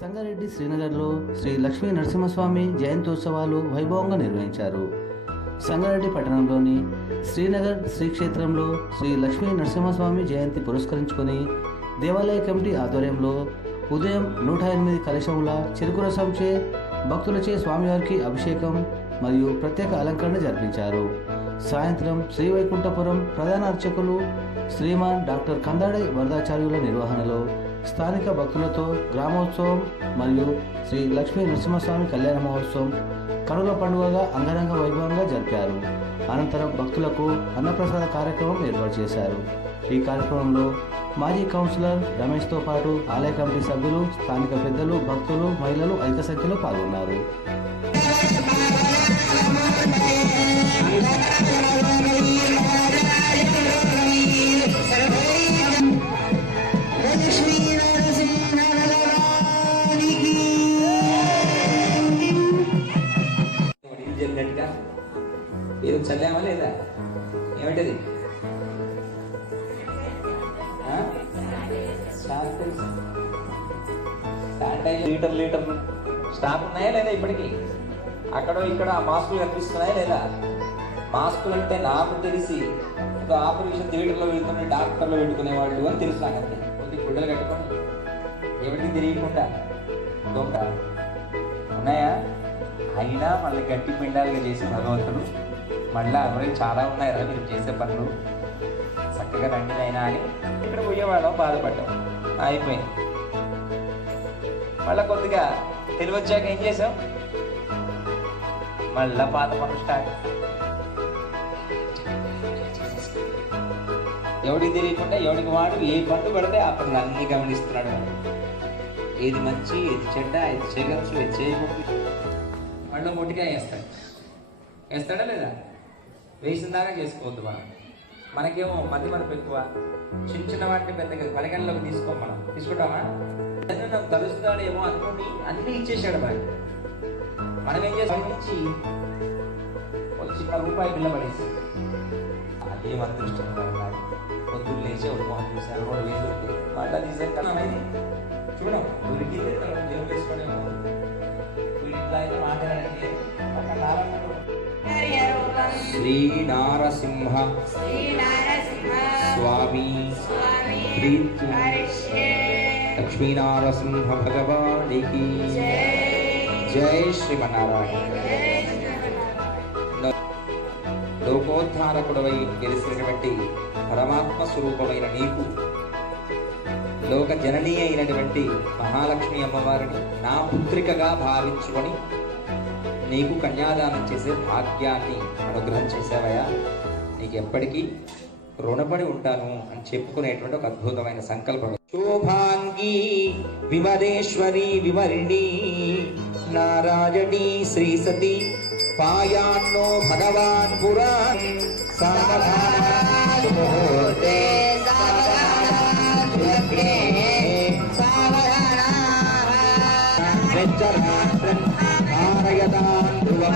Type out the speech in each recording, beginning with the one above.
సంగారెడ్డి శ్రీనగర్లో శ్రీ లక్ష్మీ నరసింహస్వామి జయంతోత్సవాలు వైభవంగా నిర్వహించారు. సంగారెడ్డి పట్టణంలోని శ్రీనగర్ శ్రీక్షేత్రంలో శ్రీ లక్ష్మీ నరసింహస్వామి జయంతి పురస్కరించుకొని దేవాలయ కమిటీ ఆధ్వర్యంలో ఉదయం నూట ఎనిమిది కలశముల చెరుకు రసంచే భక్తులచే స్వామివారికి అభిషేకం మరియు ప్రత్యేక అలంకరణ జరిపించారు. సాయంత్రం శ్రీవైకుంఠపురం ప్రధాన అర్చకులు శ్రీమాన్ డాక్టర్ కందాడై వరదాచార్యుల నిర్వహణలో స్థానిక భక్తులతో గ్రామోత్సవం మరియు శ్రీ లక్ష్మీ నృసింహస్వామి కళ్యాణ మహోత్సవం కనుల పండుగగా అంగరంగ వైభవంగా జరిపారు. అనంతరం భక్తులకు అన్నప్రసాద కార్యక్రమం ఏర్పాటు చేశారు. ఈ కార్యక్రమంలో మాజీ కౌన్సిలర్ రమేష్తో పాటు ఆలయ కమిటీ సభ్యులు స్థానిక పెద్దలు భక్తులు మహిళలు అధిక సంఖ్యలో పాల్గొన్నారు. ఏదో చల్లామా లేదా? ఏమిటది? Litre litre. స్టాక్ ఉన్నాయా లేదా ఇప్పటికి? అక్కడో ఇక్కడ ఆ మాస్కులు కనిపిస్తున్నాయా లేదా? మాస్కులు అంటే నాకు తెలిసి ఒక ఆపరేషన్ థియేటర్లో వెళ్తున్న డాక్టర్లో పెట్టుకునే వాళ్ళు అని తెలుసు నాకు అంతే. కొద్ది గుడ్డలు కట్టుకోండి ఎవరికి తెలియకుండా? దొంగ ఉన్నాయా? అయినా మళ్ళీ గట్టి పిండాలుగా చేసి భగవంతుడు మళ్ళీ ఎవరికి చాలా ఉన్నాయి కదా మీరు చేసే పనులు? చక్కగా రండి అయినా అని ఇక్కడ పోయేవాళ్ళం బాధపడ్డాం. అయిపోయింది. మళ్ళీ కొద్దిగా తెలివి వచ్చాక ఏం చేసాం? మళ్ళా పాత పనులు స్టార్ట్. ఎవడికి తెలియకుండా ఎవడికి వాడు ఏ పట్టు పడితే ఆ పనులు అన్నీ గమనిస్తున్నాడు. ఏది మంచి ఏది చెడ్డ ఏది చేయవచ్చు ఏది చేయకూడదు. మళ్ళీ మొట్టిగా వేస్తాడు. వేస్తాడా లేదా? వేసిన దాకా చేసుకోవద్దు మనం. మనకేమో మధ్య మనకు ఎక్కువ. చిన్న చిన్న వాటిని పెద్దగా పరిగణలోకి తీసుకోం మనం. తీసుకుంటామా? అతను నాకు అనుకుని అన్ని ఇచ్చేసాడు మరి మనం ఏం చేస్తాం? నుంచి ఒక చిన్న రూపాయి బిల్ల పడేసి. అదే అదృష్టం పొద్దున్న లేచి ఒక మొహం చూశాను కూడా లేదు మళ్ళీ తీసాక అనేది చూడం దొరికితే తను దేవుడు ఇట్లా అయితే మాట్లాడండి అక్కడ నారాయణుడు శ్రీ నారసింహ స్వామి లక్ష్మీనారసింహ భగవానికి జై. శ్రీమన్నారాయణ. లోకోద్ధారకుడవై తెలిసినటువంటి పరమాత్మ స్వరూపమైన నీకు లోక జననీ అయినటువంటి మహాలక్ష్మి అమ్మవారిని నా పుత్రికగా భావించుకొని నీకు కన్యాదానం చేసే భాగ్యాన్ని అనుగ్రహం చేసావయ్యా నీకు ఎప్పటికీ రుణపడి ఉంటాను అని చెప్పుకునేటువంటి ఒక అద్భుతమైన సంకల్పం. శోభాంగి విమరేశ్వరి విమరిణి నారాయణి శ్రీ సతి పాయాన్నో భగవాన్ పురాన్ సాధారణ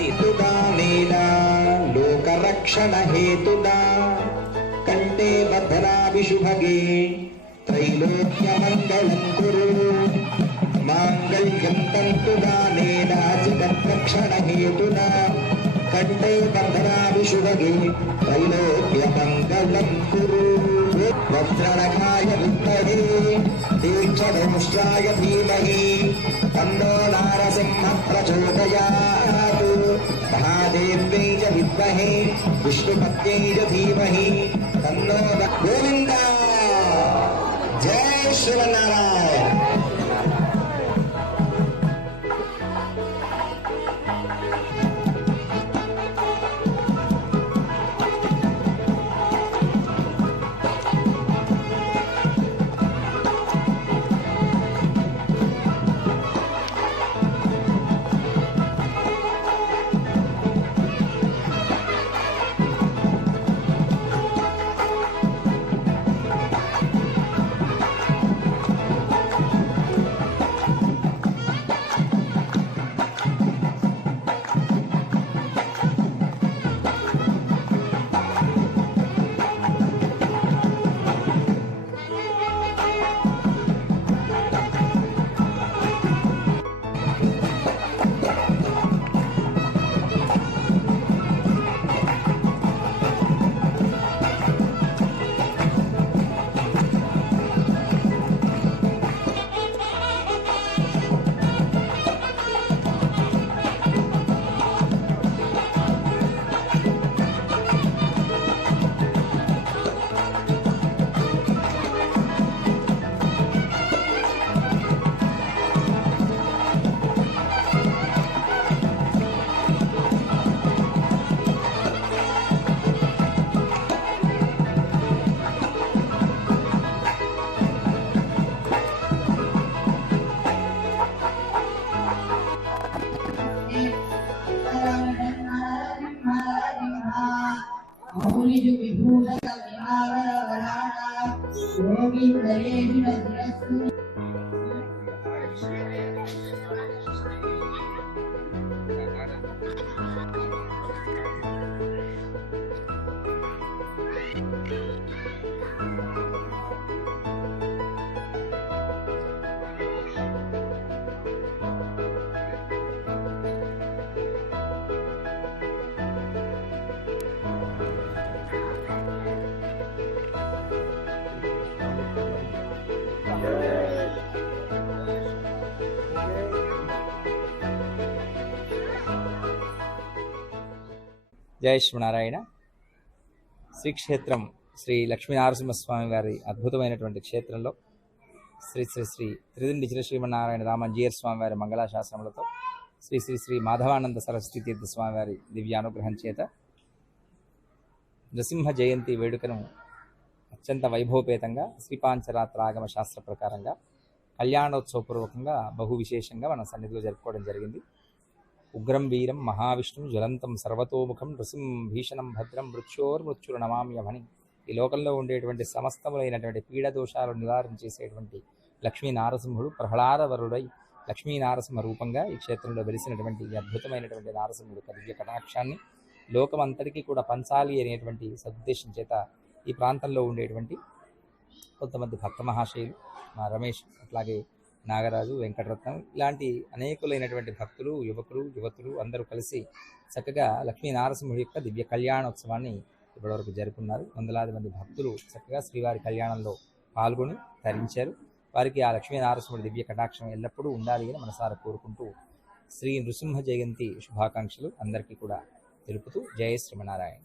ఆ రాసి తుదానేనా లోకరక్షణ హేతునా కంటే బద్ధనాభిషుభగే త్రైలోక్యమంగళం కురు. మాంగళ్యం తంతుదానేన జగద్రక్షణ హేతునా కంటే బద్ధనాభిషుభగే త్రైలోక్యమంగళం కురు. వజ్రణకాయ విద్మహే దీక్షణోష్టాయ महादेव च विद्महे विष्णुपत्यै च धीमहि तन्नो गोविन्द जय श्रीमन्नारायण मौलिजुविभूषकविभावरवराटा योगीन्द्रेण शिरसि జయ శ్రీనారాయణ శ్రీక్షేత్రం శ్రీ లక్ష్మీనరసింహస్వామి వారి అద్భుతమైనటువంటి క్షేత్రంలో శ్రీ శ్రీ శ్రీ త్రిదండి చిర శ్రీమన్నారాయణ రామంజీయర్ స్వామి వారి మంగళాశాసనములతో శ్రీ శ్రీ శ్రీ మాధవానంద సరస్వతి తీర్థ స్వామి వారి దివ్యానుగ్రహం చేత నృసింహ జయంతి వేడుకను అత్యంత వైభవపేతంగా శ్రీపాంచరాత్రాగమ శాస్త్ర ప్రకారంగా కళ్యాణోత్సవపూర్వకంగా బహు విశేషంగా మన సన్నిధిలో జరుపుకోవడం జరిగింది. ఉగ్రం వీరం మహావిష్ణుం జ్వలంతం సర్వతోముఖం నృసిం భీషణం భద్రం మృత్యోర్మృత్యులు నమామ్యమని ఈ లోకంలో ఉండేటువంటి సమస్తములైనటువంటి పీడ దోషాలు నివారణ చేసేటువంటి లక్ష్మీ నారసింహుడు ప్రహ్లాదవరుడై లక్ష్మీ నారసింహ రూపంగా ఈ క్షేత్రంలో వెలిసినటువంటి ఈ అద్భుతమైనటువంటి నారసింహుడు కలిగే కటాక్షాన్ని లోకమంతటికీ కూడా పంచాలి అనేటువంటి సదుద్దేశం చేత ఈ ప్రాంతంలో ఉండేటువంటి కొంతమంది భక్త మహాశయులు మా రమేష్ అట్లాగే నాగరాజు వెంకటరత్నం ఇలాంటి అనేకులైనటువంటి భక్తులు యువకులు యువతులు అందరూ కలిసి చక్కగా లక్ష్మీ నారసింహుడి యొక్క దివ్య కళ్యాణోత్సవాన్ని ఇప్పటివరకు జరుపుకున్నారు. వందలాది మంది భక్తులు చక్కగా శ్రీవారి కళ్యాణంలో పాల్గొని తరించారు. వారికి ఆ లక్ష్మీ నారసింహుడి దివ్య కటాక్షం ఎల్లప్పుడూ ఉండాలి అని మనసారా కోరుకుంటూ శ్రీ నృసింహ జయంతి శుభాకాంక్షలు అందరికీ కూడా తెలుపుతూ జయ శ్రీమనారాయణ